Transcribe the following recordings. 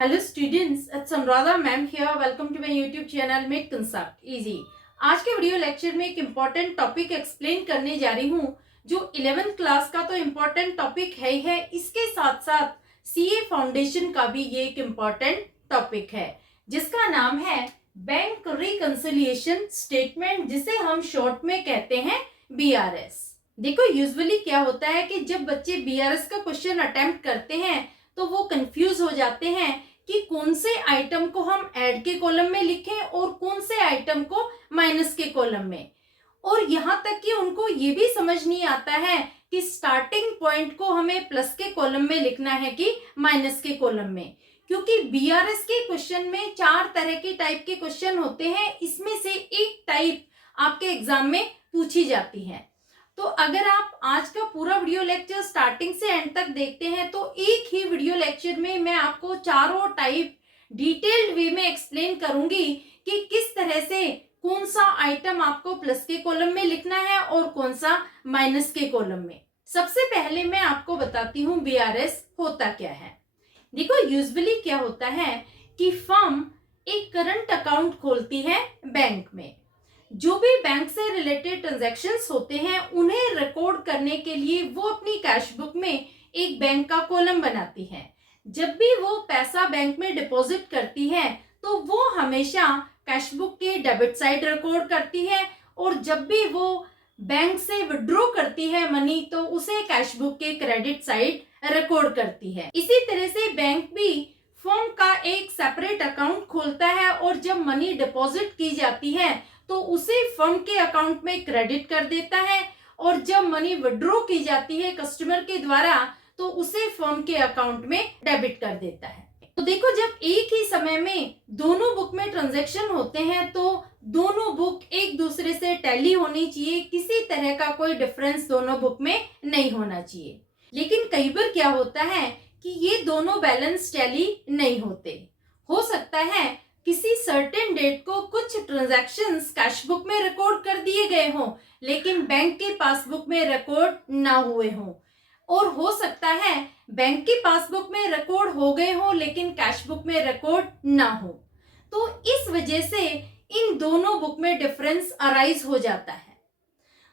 Hello students, it's Anuradha ma'am here. Welcome to my YouTube channel make concept easy. आज के video lecture में एक important topic explain करने जा रही हूँ जो 11th क्लास का तो इम्पॉर्टेंट टॉपिक है ही है, इसके साथ साथ सीए फाउंडेशन का भी ये एक इम्पॉर्टेंट टॉपिक है जिसका नाम है बैंक रिकंसिलिएशन स्टेटमेंट, जिसे हम शॉर्ट में कहते हैं बीआरएस। देखो, यूजुअली क्या होता है कि जब बच्चे बीआरएस का क्वेश्चन अटेम्प्ट करते हैं तो वो कंफ्यूज हो जाते हैं कि कौन से आइटम को हम ऐड के कॉलम में लिखें और कौन से आइटम को माइनस के कॉलम में। और यहां तक कि उनको ये भी समझ नहीं आता है कि स्टार्टिंग पॉइंट को हमें प्लस के कॉलम में लिखना है कि माइनस के कॉलम में, क्योंकि बीआरएस के क्वेश्चन में 4 तरह के टाइप के क्वेश्चन होते हैं। इसमें से एक टाइप आपके एग्जाम में पूछी जाती है। तो अगर आप आज का पूरा वीडियो लेक्चर स्टार्टिंग से एंड तक देखते हैं तो एक ही वीडियो लेक्चर में मैं आपको चारों टाइप डिटेल्ड वे में एक्सप्लेन करूंगी कि किस तरह से कौन सा आइटम आपको प्लस के कॉलम में लिखना है और कौन सा माइनस के कॉलम में। सबसे पहले मैं आपको बताती हूँ बीआरएस होता क्या है। देखो, यूजुअली क्या होता है कि फर्म एक करंट अकाउंट खोलती है बैंक में। जो भी बैंक से रिलेटेड ट्रांजैक्शंस होते हैं उन्हें रिकॉर्ड करने के लिए वो अपनी कैश बुक में एक बैंक का कॉलम बनाती है। जब भी वो पैसा बैंक में डिपॉजिट करती है तो वो हमेशा कैश बुक के डेबिट साइड रिकॉर्ड करती है, और जब भी वो बैंक से विड्रॉ करती है मनी तो उसे कैश बुक के क्रेडिट साइड रिकॉर्ड करती है। इसी तरह से बैंक भी फर्म का एक सेपरेट अकाउंट खोलता है और जब मनी डिपॉजिट की जाती है तो उसे फर्म के अकाउंट में क्रेडिट कर देता है, और जब मनी विड्रॉ की जाती है कस्टमर के द्वारा तो उसे फर्म के अकाउंट में डेबिट कर देता है। तो देखो, जब एक ही समय में दोनों बुक में ट्रांजैक्शन होते हैं तो दोनों बुक एक दूसरे से टैली होनी चाहिए, किसी तरह का कोई डिफरेंस दोनों बुक में नहीं होना चाहिए। लेकिन कई बार क्या होता है कि ये दोनों बैलेंस टैली नहीं होते। हो सकता है किसी सर्टेन डेट को कुछ ट्रांजैक्शंस कैश बुक में रिकॉर्ड कर दिए गए हों लेकिन बैंक के पासबुक में रिकॉर्ड ना हुए हों, और हो सकता है बैंक की पासबुक में रिकॉर्ड हो गए हों लेकिन कैश बुक में रिकॉर्ड ना हो। तो इस वजह से इन दोनों बुक में डिफरेंस अराइज हो जाता है।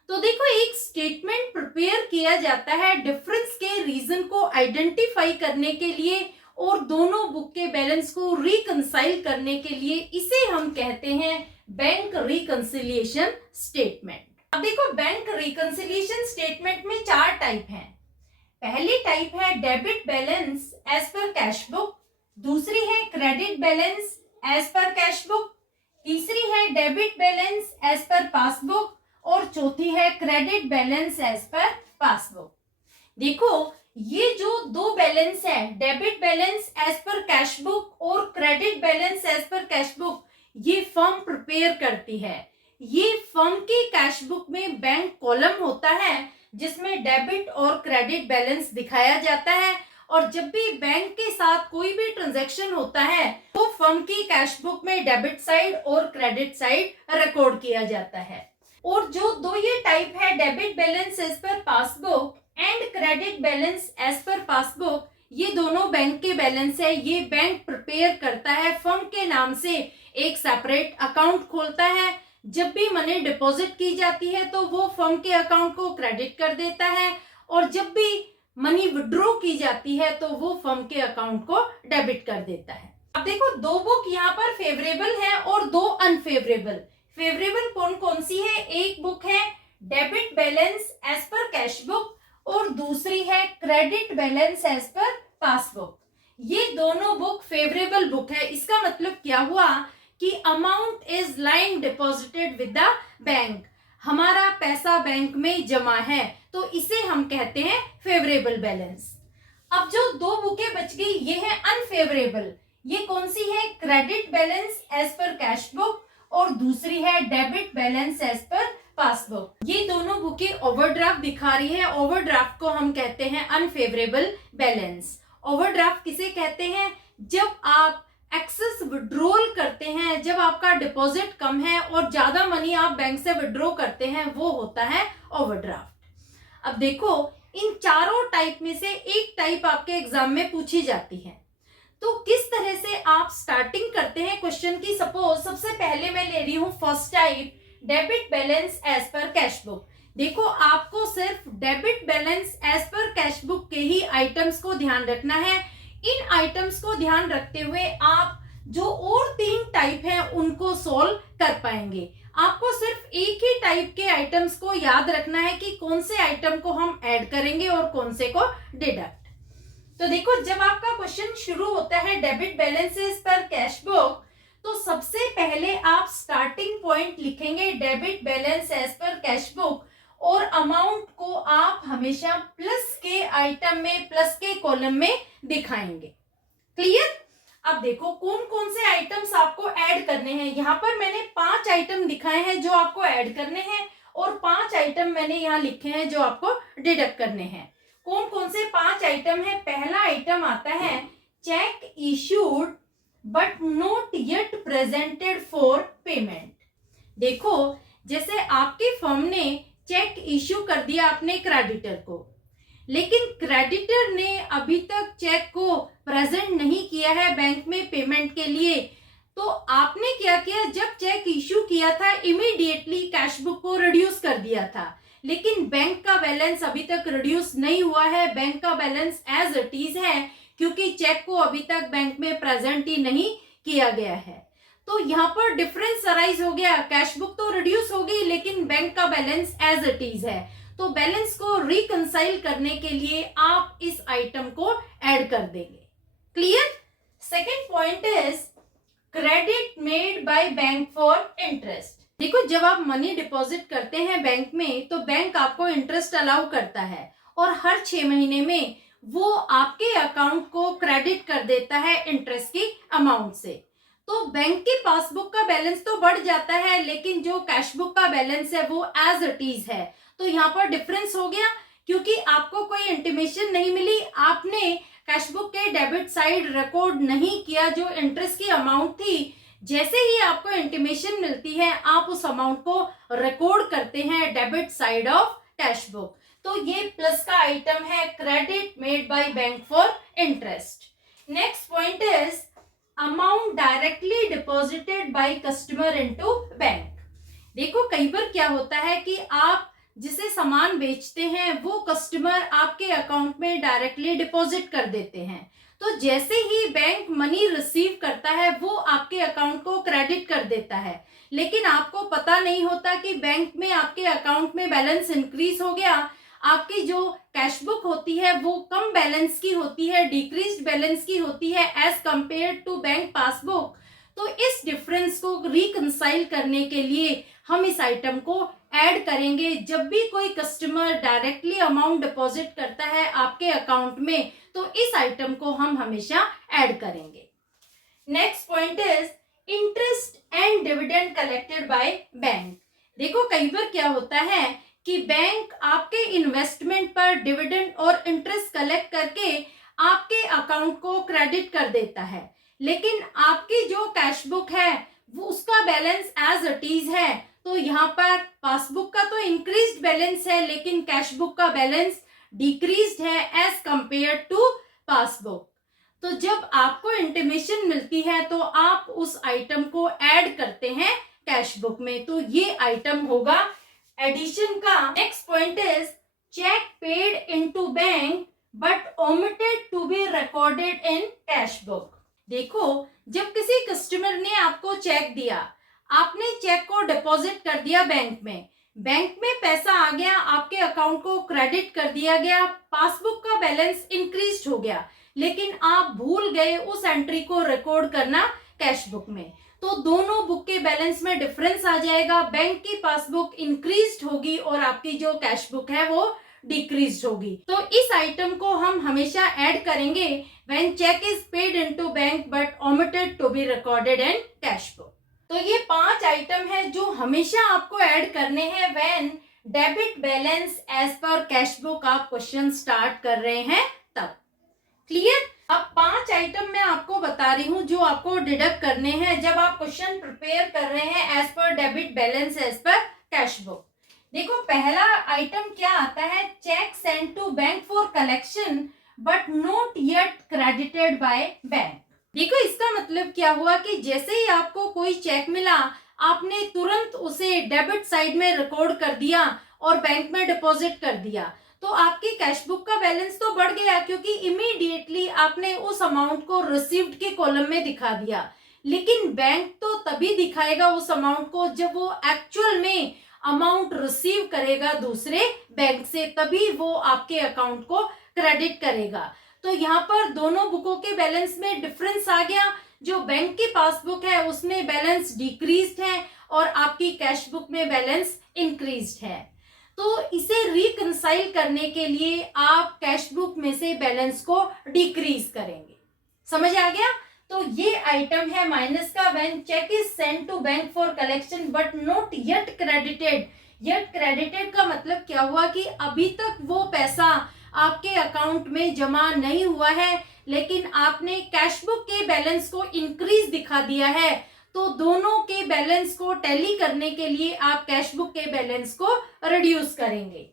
तो देखो, एक स्टेटमेंट प्रिपेयर किया जाता है डिफरेंस के रीजन को आइडेंटिफाई करने के लिए और दोनों बुक के बैलेंस को रिकंसाइल करने के लिए। इसे हम कहते हैं बैंक रिकंसिलिएशन स्टेटमेंट। अब देखो, बैंक रिकंसिलिएशन स्टेटमेंट में 4 टाइप हैं। पहली टाइप है debit balance as per cash book, दूसरी है credit balance as per cash book, तीसरी है debit balance as per passbook, और चौथी है credit balance as per passbook. देखो, ये जो 2 बैलेंस है, debit balance as per cash book और credit balance as per cash book, ये फर्म प्रिपेयर करती है। ये फर्म की कैश बुक में बैंक कॉलम होता है जिसमें डेबिट और क्रेडिट बैलेंस दिखाया जाता है, और जब भी बैंक के साथ कोई भी ट्रांजैक्शन होता है तो फर्म की कैश बुक में डेबिट साइड और क्रेडिट साइड रिकॉर्ड किया जाता है। और जो 2 ये टाइप है, debit balance as per passbook and credit balance as per passbook, ये दोनों बैंक के बैलेंस है। ये बैंक प्रिपेयर करता है, फर्म के नाम से एक सेपरेट अकाउंट खोलता है। जब भी मनी डिपॉजिट की जाती है तो वो फर्म के अकाउंट को क्रेडिट कर देता है, और जब भी मनी विड्रॉ की जाती है तो वो फर्म के अकाउंट को डेबिट कर देता है। अब देखो, 2 बुक यहाँ पर फेवरेबल है और 2 अनफेवरेबल। फेवरेबल कौन कौन सी है? एक बुक है debit balance as per cash book और दूसरी है credit balance as per passbook. ये दोनों बुक फेवरेबल बुक है। इसका मतलब क्या हुआ कि amount is lying deposited with the bank, हमारा पैसा बैंक में जमा है, तो इसे हम कहते हैं फेवरेबल बैलेंस। अब जो 2 बुकें बच गई ये है अनफेवरेबल। ये कौन सी है? Credit balance as per cash book और दूसरी है debit balance as per passbook. ये दोनों बुकें ओवरड्राफ्ट दिखा रही है। ओवरड्राफ्ट को हम कहते हैं अनफेवरेबल बैलेंस। ओवरड्राफ्ट किसे कहते हैं? जब आप एक्सेस विड्रॉल करते हैं, जब आपका डिपॉजिट कम है और ज्यादा मनी आप बैंक से विड्रॉ करते हैं, वो होता है ओवरड्राफ्ट। अब देखो, इन चारों टाइप में से एक टाइप आपके एग्जाम में पूछी जाती है। तो किस तरह से आप स्टार्टिंग करते हैं क्वेश्चन की। सपोज सबसे पहले मैं ले रही हूं first type, debit balance as per cash book. देखो आपको सिर्फ debit balance as per cash book के ही आइटम्स को ध्यान रखना है। इन आइटम्स को ध्यान रखते हुए आप जो और 3 टाइप हैं उनको सोल्व कर पाएंगे। आपको सिर्फ एक ही टाइप के आइटम्स को याद रखना है कि कौन से आइटम को हम ऐड करेंगे और कौन से को डिडक्ट। तो देखो जब आपका क्वेश्चन शुरू होता है debit balances per cash book, तो सबसे पहले आप स्टार्टिंग पॉइंट लिखेंगे debit balance as per cash book, और अमाउंट को आप हमेशा प्लस के आइटम में, प्लस के कॉलम में दिखाएंगे। क्लियर। अब देखो कौन कौन से आइटम्स आपको ऐड करने हैं। यहाँ पर मैंने 5 आइटम दिखाए हैं जो आपको ऐड करने हैं, और 5 आइटम मैंने यहाँ लिखे हैं जो आपको डिडक्ट करने हैं। कौन कौन से 5 आइटम है। पहला आइटम आता है check issued but not yet presented for payment. देखो जैसे आपके फर्म ने चेक इश्यू कर दिया आपने क्रेडिटर को, लेकिन क्रेडिटर ने अभी तक चेक को प्रेजेंट नहीं किया है बैंक में पेमेंट के लिए, तो आपने क्या किया, जब चेक इश्यू किया था इमीडिएटली कैश बुक को रिड्यूस कर दिया था, लेकिन बैंक का बैलेंस अभी तक रिड्यूस नहीं हुआ है। बैंक का बैलेंस एज इट इज है, क्योंकि चेक को अभी तक बैंक में प्रेजेंट ही नहीं किया गया है। तो यहाँ पर डिफरेंस अराइज हो गया, कैश बुक तो रिड्यूस हो गई लेकिन बैंक का बैलेंस एज इट इज है। तो बैलेंस को रिकंसाइल करने के लिए आप इस आइटम को ऐड कर देंगे। Clear. Second point is credit made by bank for interest. देखो जब आप मनी डिपॉजिट करते हैं बैंक में, तो बैंक आपको इंटरेस्ट अलाउ करता है, और हर 6 महीने में वो आपके अकाउंट को क्रेडिट कर देता है इंटरेस्ट की अमाउंट से। तो बैंक की पासबुक का बैलेंस तो बढ़ जाता है, लेकिन जो कैश बुक का बैलेंस है वो एज इट इज है। तो यहाँ पर डिफरेंस हो गया, क्योंकि आपको कोई इंटीमेशन नहीं मिली, आपने कैश बुक के डेबिट साइड रिकॉर्ड नहीं किया जो इंटरेस्ट की अमाउंट थी। जैसे ही आपको इंटीमेशन मिलती है आप उस अमाउंट को रिकॉर्ड करते हैं debit side of cash book. तो ये प्लस का आइटम है credit made by bank for interest. Next point is amount directly deposited by customer into bank. देखो कई बार क्या होता है कि आप जिसे सामान बेचते हैं वो कस्टमर आपके अकाउंट में डायरेक्टली डिपॉजिट कर देते हैं। तो जैसे ही बैंक मनी रिसीव करता है वो आपके अकाउंट को क्रेडिट कर देता है, लेकिन आपको पता नहीं होता कि बैंक में आपके अकाउंट में बैलेंस इंक्रीज हो गया। आपकी जो कैश बुक होती है वो कम बैलेंस की होती है, डिक्रीज्ड बैलेंस की होती है as compare to bank passbook. तो इस डिफरेंस को रिकंसाइल करने के लिए हम इस आइटम को ऐड करेंगे। जब भी कोई कस्टमर डायरेक्टली अमाउंट डिपॉजिट करता है आपके अकाउंट में, तो इस आइटम को हम हमेशा ऐड करेंगे। Next point is interest and dividend collected by bank. देखो कई बार क्या होता है कि बैंक आपके इन्वेस्टमेंट पर डिविडेंड और इंटरेस्ट कलेक्ट करके आपके अकाउंट को क्रेडिट कर देता है, लेकिन आपकी जो कैश बुक है वो उसका बैलेंस एज इट इज है। तो यहाँ पर पासबुक का तो इंक्रीज्ड बैलेंस है, लेकिन कैश बुक का बैलेंस डिक्रीज्ड है एज कंपेयर टू पासबुक। तो जब आपको इंटीमेशन मिलती है तो आप उस आइटम को ऐड करते हैं कैश बुक में। तो ये आइटम होगा एडिशन का। Next point is cheque paid into bank but omitted to be recorded in cash book. देखो जब किसी कस्टमर ने आपको चेक दिया, आपने चेक को डिपॉजिट कर दिया बैंक में पैसा आ गया, आपके अकाउंट को क्रेडिट कर दिया गया, पासबुक का बैलेंस इंक्रीज हो गया, लेकिन आप भूल गए उस एंट्री को रिकॉर्ड करना कैश बुक में। तो दोनों बुक के बैलेंस में डिफरेंस आ जाएगा, बैंक की पासबुक इंक्रीज होगी और आपकी जो कैश बुक है वो डिक्रीज होगी। तो इस आइटम को हम हमेशा ऐड करेंगे when cheque is paid into bank but omitted to be recorded in cash book. तो ये 5 आइटम है जो हमेशा आपको ऐड करने हैं when debit balance as per cash book आप क्वेश्चन स्टार्ट कर रहे हैं तब। क्लियर। अब 5 आइटम मैं आपको बता रही हूँ जो आपको डिडक्ट करने हैं जब आप क्वेश्चन प्रिपेयर कर रहे हैं as per debit balance as per cash book. देखो पहला आइटम क्या आता है, cheque send to bank for collection but not yet credited by bank. देखो इसका मतलब क्या हुआ कि जैसे ही आपको कोई चेक मिला, आपने तुरंत उसे डेबिट साइड में रिकॉर्ड कर दिया और बैंक में डिपॉजिट कर दिया, तो आपकी कैश बुक का बैलेंस तो बढ़ गया, क्योंकि इमीडिएटली आपने उस अमाउंट को रिसीव्ड के कॉलम में दिखा दिया। लेकिन बैंक तो तभी दिखाएगा उस अमाउंट को जब वो एक्चुअल में अमाउंट रिसीव करेगा दूसरे बैंक से, तभी वो आपके अकाउंट को क्रेडिट करेगा। तो यहाँ पर दोनों बुकों के बैलेंस में डिफरेंस आ गया। जो बैंक की पासबुक है उसमें बैलेंस डिक्रीज्ड है और आपकी कैश बुक में बैलेंस इंक्रीज्ड है। तो इसे रिकंसाइल करने के लिए आप कैश बुक में से बैलेंस को डिक्रीज करेंगे। समझ आ गया? तो ये आइटम है माइनस का। When cheque is send to bank for collection but not yet credited. Yet credited का मतलब क्या हुआ कि अभी तक वो पैसा आपके अकाउंट में जमा नहीं हुआ है, लेकिन आपने कैश बुक के बैलेंस को इंक्रीज दिखा दिया है। तो दोनों के बैलेंस को टैली करने के लिए आप कैश बुक के बैलेंस को रिड्यूस करेंगे।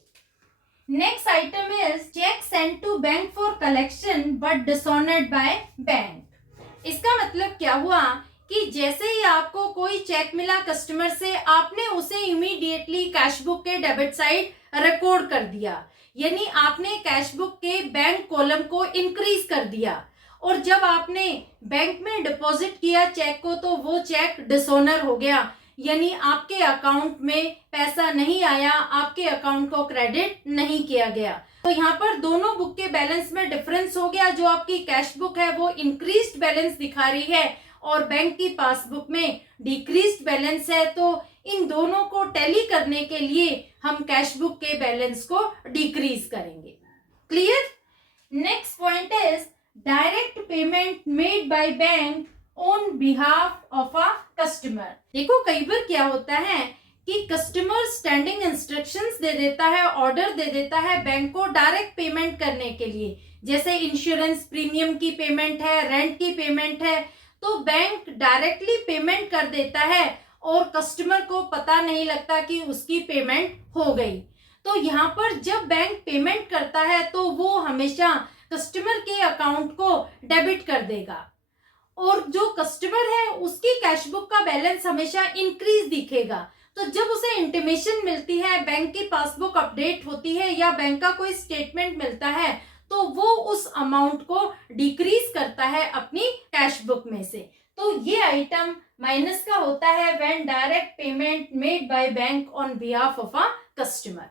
Next item is cheque send to bank for collection but dishonoured by bank. इसका मतलब क्या हुआ कि जैसे ही आपको कोई चेक मिला कस्टमर से, आपने उसे इमीडिएटली कैश बुक के डेबिट साइड रिकॉर्ड कर दिया, यानी आपने कैश बुक के बैंक कॉलम को इंक्रीज कर दिया। और जब आपने बैंक में डिपॉजिट किया चेक को, तो वो चेक डिसऑनर हो गया, यानी आपके अकाउंट में पैसा नहीं आया, आपके अकाउंट को क्रेडिट नहीं किया गया। तो यहाँ पर दोनों बुक के बैलेंस में डिफरेंस हो गया। जो आपकी कैश बुक है वो इंक्रीज्ड बैलेंस दिखा रही है और बैंक की पासबुक में डिक्रीज्ड बैलेंस है। तो इन दोनों को टैली करने के लिए हम कैश बुक के बैलेंस को डिक्रीज करेंगे। Clear? Next point is direct payment made by bank on behalf of a customer. देखो कई बार क्या होता है कि कस्टमर स्टैंडिंग इंस्ट्रक्शंस दे देता है, ऑर्डर दे देता है बैंक को डायरेक्ट पेमेंट करने के लिए। जैसे इंश्योरेंस प्रीमियम की पेमेंट है, रेंट की पेमेंट है, तो बैंक डायरेक्टली पेमेंट कर देता है और कस्टमर को पता नहीं लगता कि उसकी पेमेंट हो गई। तो यहाँ पर जब बैंक पेमेंट करता है तो वो हमेशा कस्टमर के अकाउंट को डेबिट कर देगा और जो कस्टमर है उसकी कैश बुक का बैलेंस हमेशा इंक्रीज दिखेगा। तो जब उसे इंटीमेशन मिलती है, बैंक की पासबुक अपडेट होती है या बैंक का कोई स्टेटमेंट मिलता है, तो वो उस अमाउंट को डिक्रीज करता है अपनी कैश बुक में से। तो ये आइटम माइनस का होता है when direct payment made by bank on behalf of a customer.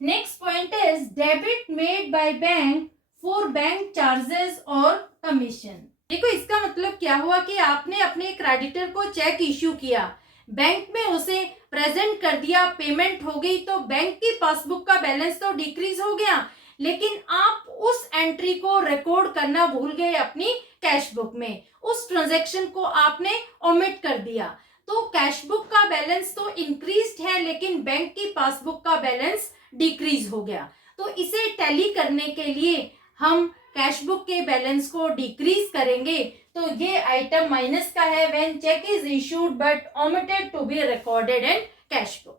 Next point is debit made by bank for bank charges और कमीशन। देखो इसका मतलब क्या हुआ कि आपने अपने क्रेडिटर को चेक इश्यू किया, बैंक में उसे प्रेजेंट कर दिया, पेमेंट हो गई, तो बैंक की पासबुक का बैलेंस तो डिक्रीज हो गया, लेकिन आप उस एंट्री को रिकॉर्ड करना भूल गए अपनी कैश बुक में। उस ट्रांजैक्शन को आपने ओमिट कर दिया, तो कैश बुक का बैलेंस तो इंक्रीज्ड है लेकिन बैंक की पासबुक का बैलेंस डिक्रीज हो गया। तो इसे टैली करने के लिए हम कैश बुक के बैलेंस को डिक्रीज करेंगे। तो ये आइटम माइनस का है when cheque is issued but omitted to be recorded in cash book.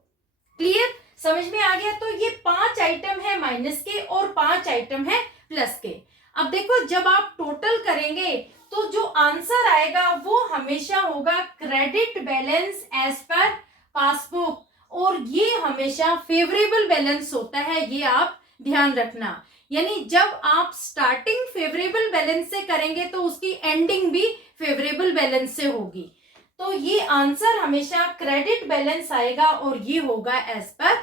Clear? समझ में आ गया? तो ये 5 आइटम है माइनस के और 5 आइटम है प्लस के। अब देखो जब आप टोटल करेंगे तो जो आंसर आएगा वो हमेशा होगा credit balance as per passbook, और ये हमेशा फेवरेबल बैलेंस होता है, ये आप ध्यान रखना। यानी जब आप स्टार्टिंग फेवरेबल बैलेंस से करेंगे तो उसकी एंडिंग भी फेवरेबल बैलेंस से होगी। तो ये आंसर हमेशा क्रेडिट बैलेंस आएगा और ये होगा एज पर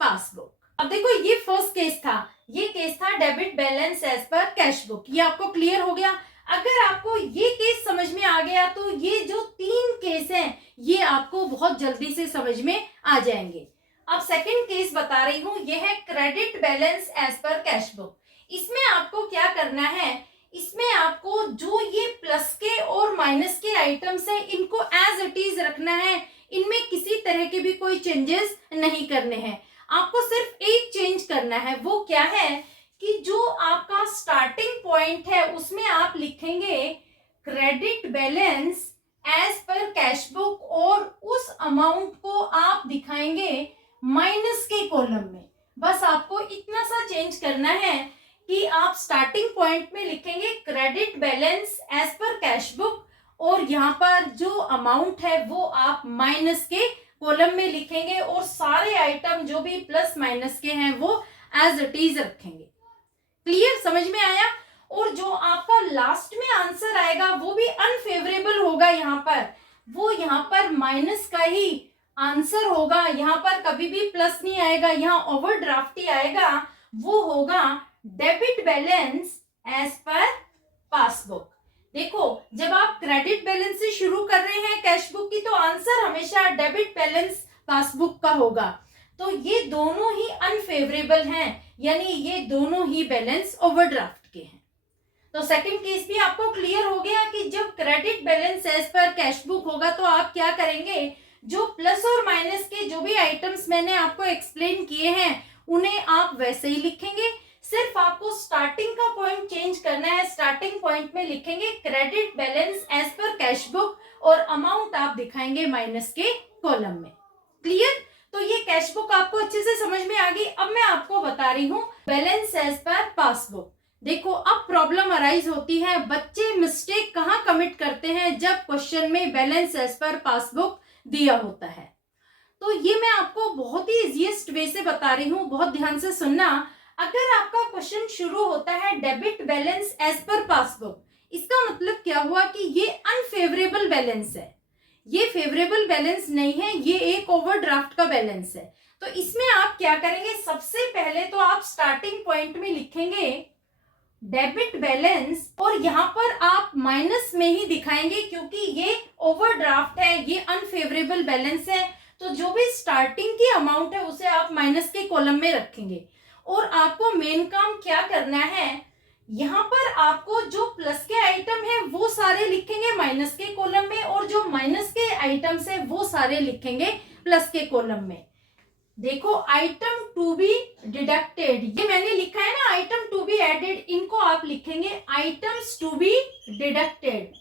पासबुक। अब देखो ये फर्स्ट केस था, ये केस था debit balance as per cash book. ये आपको क्लियर हो गया? अगर आपको ये केस समझ में आ गया तो ये जो 3 केस हैं ये आपको बहुत जल्दी से समझ में आ जाएंगे। अब सेकंड केस बता रही हूं, यह है credit balance as per cash book. इसमें आपको क्या करना है, इसमें आपको जो ये प्लस के और माइनस के आइटम्स हैं इनको एज इट इज रखना है, इनमें किसी तरह के भी कोई चेंजेस नहीं करने हैं। आपको सिर्फ एक चेंज करना है, वो क्या है कि जो आपका स्टार्टिंग पॉइंट है उसमें आप लिखेंगे credit balance as per cash book और उस अमाउंट को आप दिखाएंगे माइनस के कॉलम में। बस आपको इतना सा चेंज करना है कि आप स्टार्टिंग पॉइंट में लिखेंगे credit balance as per cash book, और यहाँ पर जो अमाउंट है वो आप माइनस के कॉलम में लिखेंगे, और सारे आइटम जो भी प्लस माइनस के हैं वो एज इट इज रखेंगे। क्लियर, समझ में आया? और जो आपका लास्ट में आंसर आएगा वो भी अनफेवरेबल होगा, यहाँ पर वो यहाँ पर माइनस का ही आंसर होगा, यहाँ पर कभी भी प्लस नहीं आएगा, यहाँ ओवरड्राफ्ट ही आएगा। वो होगा debit balance as per passbook. देखो, जब आप क्रेडिट बैलेंस से शुरू कर रहे हैं कैश बुक की, तो आंसर हमेशा डेबिट बैलेंस पासबुक का होगा। तो ये दोनों ही अनफेवरेबल हैं, यानी ये दोनों ही बैलेंस ओवरड्राफ्ट के हैं। तो सेकंड केस भी आपको क्लियर हो गया कि जब credit balance as per cash book होगा तो आप क्या करेंगे, जो प्लस और माइनस के जो भी आइटम्स मैंने आपको एक्सप्लेन किए हैं उन्हें आप वैसे ही लिखेंगे। सिर्फ आपको स्टार्टिंग का पॉइंट चेंज करना है। स्टार्टिंग पॉइंट में लिखेंगे credit balance as per cash book, और अमाउंट आप दिखाएंगे माइनस के कॉलम में। क्लियर? तो ये कैश बुक आपको अच्छे से समझ में आ गई। अब मैं आपको बता रही हूँ बैलेंस एज पर पासबुक। देखो, अब प्रॉब्लम अराइज होती है, बच्चे मिस्टेक कहाँ कमिट करते हैं जब क्वेश्चन में बैलेंस एज पर पासबुक दिया होता है। तो ये मैं आपको बहुत ही इजीएस्ट वे से बता रही हूँ, बहुत ध्यान से सुनना। अगर आपका क्वेश्चन शुरू होता है debit balance as per passbook, इसका मतलब क्या हुआ कि ये अनफेवरेबल बैलेंस है, ये फेवरेबल बैलेंस नहीं है, ये एक ओवरड्राफ्ट का बैलेंस है। तो इसमें आप क्या करेंगे, सबसे पहले तो आप स्टार्टिंग पॉइंट में लिखेंगे डेबिट बैलेंस, और यहाँ पर आप माइनस में ही दिखाएंगे क्योंकि ये ओवरड्राफ्ट है, ये अनफेवरेबल बैलेंस है। तो जो भी स्टार्टिंग की अमाउंट है उसे आप माइनस के कॉलम में रखेंगे। और आपको मेन काम क्या करना है, यहाँ पर आपको जो प्लस के आइटम है वो सारे लिखेंगे माइनस के कॉलम में, और जो माइनस के आइटम्स है वो सारे लिखेंगे प्लस के कॉलम में। देखो, आइटम टू बी डिडक्टेड, ये मैंने लिखा है ना, आइटम टू बी एडेड, इनको आप लिखेंगे items to be deducted.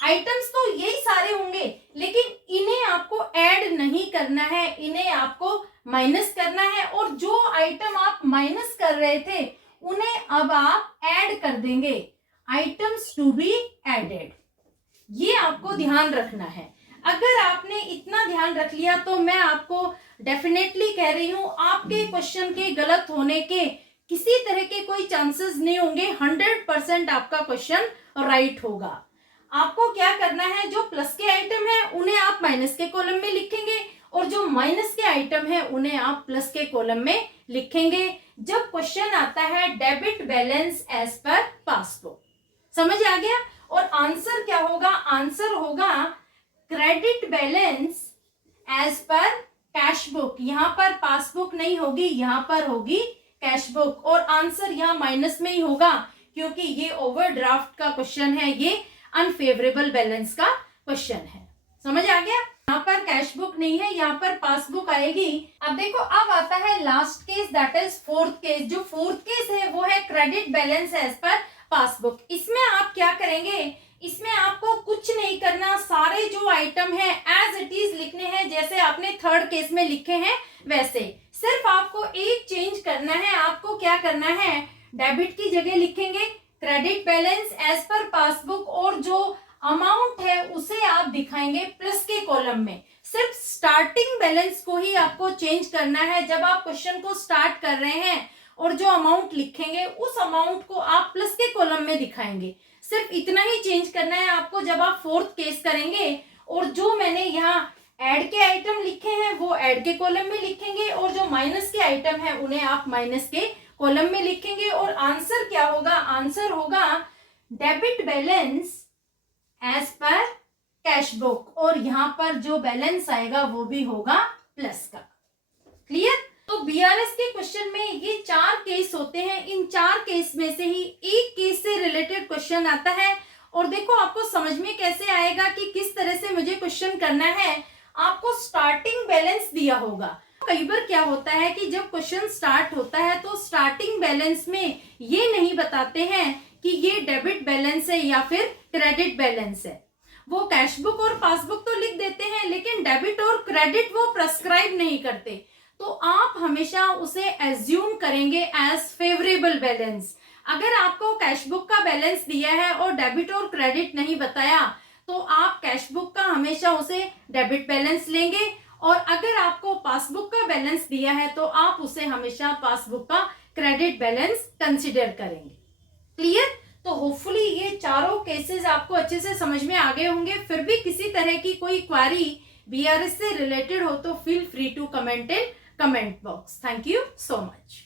Items तो यही सारे होंगे, लेकिन इन्हें आपको ऐड नहीं करना है, इन्हें आपको माइनस करना है। और जो आइटम आप माइनस कर रहे थे उन्हें अब आप ऐड कर देंगे, आइटम्स टू बी एडेड। ये आपको ध्यान रखना है। अगर आपने इतना ध्यान रख लिया तो मैं आपको डेफिनेटली कह रही हूं, आपके क्वेश्चन के गलत होने के किसी तरह के कोई चांसेस नहीं होंगे। 100% आपका क्वेश्चन राइट होगा। आपको क्या करना है, जो प्लस के आइटम है उन्हें आप माइनस के कॉलम में लिखेंगे, और जो माइनस के आइटम है उन्हें आप प्लस के कॉलम में लिखेंगे जब क्वेश्चन आता है debit balance as per passbook. समझ आ गया? और आंसर क्या होगा, आंसर होगा credit balance as per cash book. यहाँ पर पासबुक नहीं होगी, यहाँ पर होगी कैश बुक, और आंसर यहाँ माइनस में ही होगा क्योंकि ये ओवरड्राफ्ट का क्वेश्चन है, ये अनफेवरेबल बैलेंस का क्वेश्चन है। समझ आ गया? यहाँ पर कैश बुक नहीं है, यहाँ पर पासबुक आएगी। अब देखो, अब आता है last case, that is fourth case. जो फोर्थ केस है वो है credit balance as per passbook. इसमें आप क्या करेंगे, इसमें आपको कुछ नहीं करना, सारे जो आइटम है एज इट इज लिखने हैं, जैसे आपने थर्ड केस में लिखे हैं वैसे। सिर्फ आपको एक चेंज करना है। आपको क्या करना है, डेबिट की जगह लिखेंगे credit balance as per passbook, और जो अमाउंट है उसे आप दिखाएंगे प्लस के कॉलम में। सिर्फ स्टार्टिंग बैलेंस को ही आपको चेंज करना है। जब आप क्वेश्चन को स्टार्ट कर रहे हैं और जो अमाउंट लिखेंगे उस अमाउंट को आप प्लस के कॉलम में दिखाएंगे। सिर्फ इतना ही चेंज करना है आपको जब आप फोर्थ केस करेंगे। और जो मैंने यहाँ ऐड के आइटम लिखे हैं वो ऐड के कॉलम में लिखेंगे, और जो माइनस के आइटम है उन्हें आप माइनस के कॉलम में लिखेंगे। और आंसर क्या होगा, आंसर होगा debit balance as per cash book, और यहाँ पर जो बैलेंस आएगा वो भी होगा प्लस का। क्लियर? तो बीआरएस के क्वेश्चन में ये 4 केस होते हैं। इन 4 केस में से ही एक केस से रिलेटेड क्वेश्चन आता है। और देखो, आपको समझ में कैसे आएगा कि किस तरह से मुझे क्वेश्चन करना है। आपको स्टार्टिंग बैलेंस दिया होगा। कई बार क्या होता है कि जब क्वेश्चन स्टार्ट होता है तो स्टार्टिंग बैलेंस में ये नहीं बताते हैं कि ये डेबिट बैलेंस है या फिर क्रेडिट बैलेंस है। वो कैश बुक और पासबुक तो लिख देते हैं, लेकिन डेबिट और क्रेडिट वो प्रेस्क्राइब नहीं करते। तो आप हमेशा उसे एज्यूम करेंगे एज फेवरेबल बैलेंस। अगर आपको कैश बुक का बैलेंस दिया है और डेबिट और क्रेडिट नहीं बताया तो आप कैश बुक का हमेशा उसे डेबिट बैलेंस लेंगे, और अगर आपको पासबुक का बैलेंस दिया है तो आप उसे हमेशा पासबुक का क्रेडिट बैलेंस कंसिडर करेंगे। क्लियर? तो होपफुली ये चारों केसेस आपको अच्छे से समझ में आ गए होंगे। फिर भी किसी तरह की कोई क्वेरी बीआरएस से रिलेटेड हो तो feel free to comment in comment box. Thank you so much.